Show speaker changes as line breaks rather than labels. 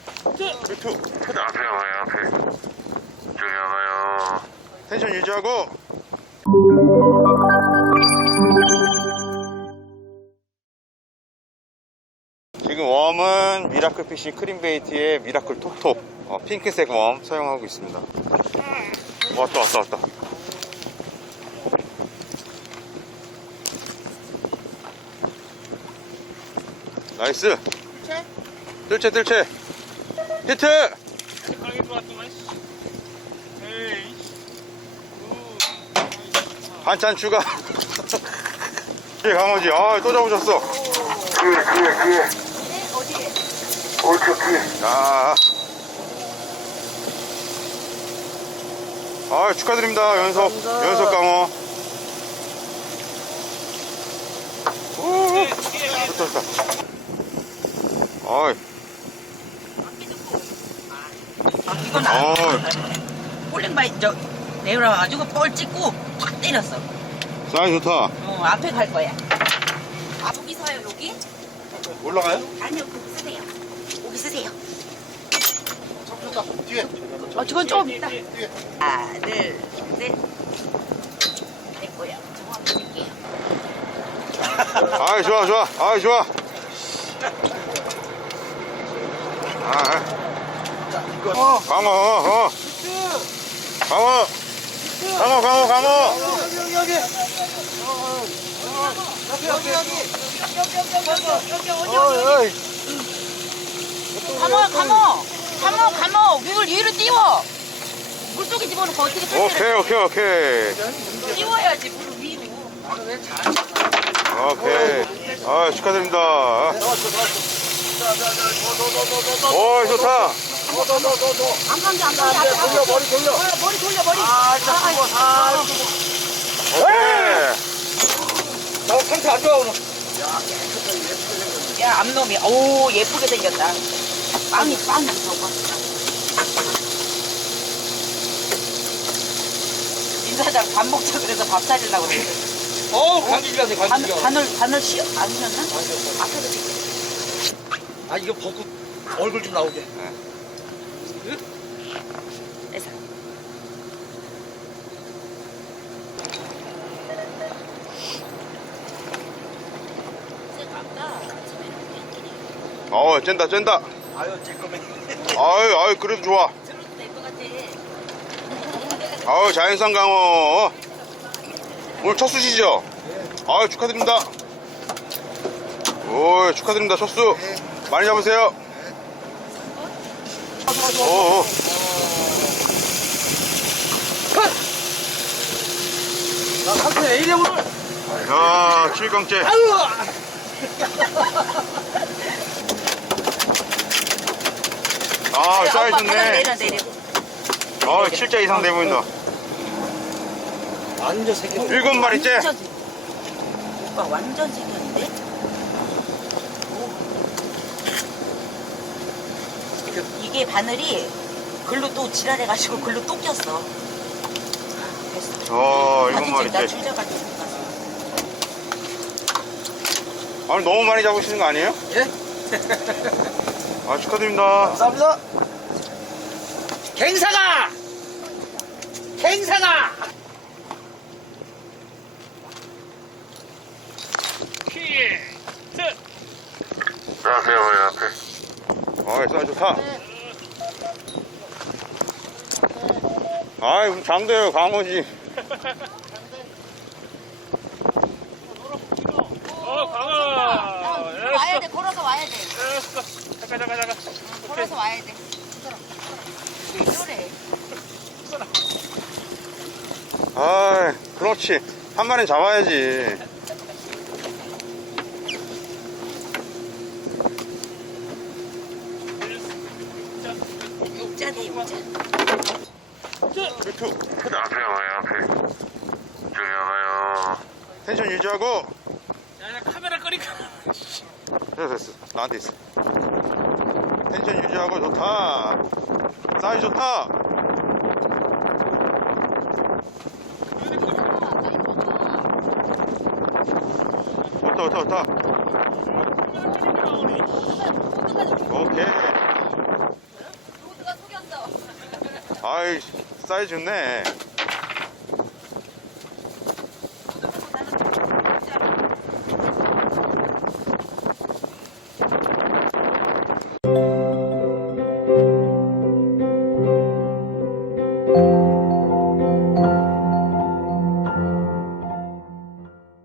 루트.
앞에 와요, 앞에. 저기 와봐요.
텐션 유지하고. 지금 웜은 미라클 피쉬 크림베이트의 미라클 톡톡 핑크색 웜 사용하고 있습니다. 왔다. 나이스. 뜰채 히트.
강에 들어왔더만. 에이.
반찬 추가. 뒤에 강어지. 또 잡으셨어.
뒤에. 오른쪽 뒤에.
야. 축하드립니다. 연속 강어. 좋다.
이건 폴링바이 내려와가지고 볼 찍고 탁 때렸어.
사이즈 좋다.
앞에 갈 거야. 여기 서요 여기?
올라가요?
아니요 거기 쓰세요. 거기 쓰세요.
좋다. 뒤에.
저건 좀 있다. 하나 둘 셋. 됐고요. 정확히 쓸게요.
좋아. 강어.
감어. 위로 띄워. 물속에 집어넣고 어떻게 펼쳐요?
오케이.
띄워야지 물 위로.
오케이. 축하드립니다. 오, 좋다.
안 감겨.
머리 돌려.
머리 돌려.
오케이.
나 상태 안 좋아 오늘.
야 암놈이 오 예쁘게 생겼다. 빵이 저거. 민사장 밥 먹자 그래서 밥 사주려고 그랬는데.
관중이라서 관중이야.
바늘 안 휘었나? 앞에도 찍
아 이거 벗고 얼굴 좀 나오게.
됐어.
짠다.
아유 제 거면.
아유, 그래도 좋아.
들어도 될 것 같아.
자연산 강어. 오늘 첫 수시죠? 축하드립니다. 축하드립니다. 첫 수. 많이 잡으세요.
나 상태 A래 오늘.
야, 7강째.
아유.
사이즈 좋네.
내려.
7자 이상 돼 보인다.
완전 새끼.
7마리째.
오빠 완전 생겼는데? 이게 바늘이 글로 또 지랄해가지고 글로 또 꼈어. 됐어.
7마리째.
나 줄자까지 갔어.
너무 많이 잡으시는 거 아니에요?
예?
축하드립니다.
감사합니다. 갱상아.
앞에 와요, 앞에.
사이즈 좋다. 무슨 장대요, 강어지.
강아.
와야 돼. 걸어서 와야 돼.
잠깐.
걸어서 와야 돼. 왜 저래?
그렇지. 한 마리는 잡아야지.
육자 돼 육자.
루트.
앞에 와요, 앞에. 저기 와봐요.
텐션 유지하고.
야, 카메라 끄니까.
됐어. 나한테 있어. 텐션 유지하고 좋다. 사이즈 좋다. 좋다. 오케이. 아이, 사이즈 좋네.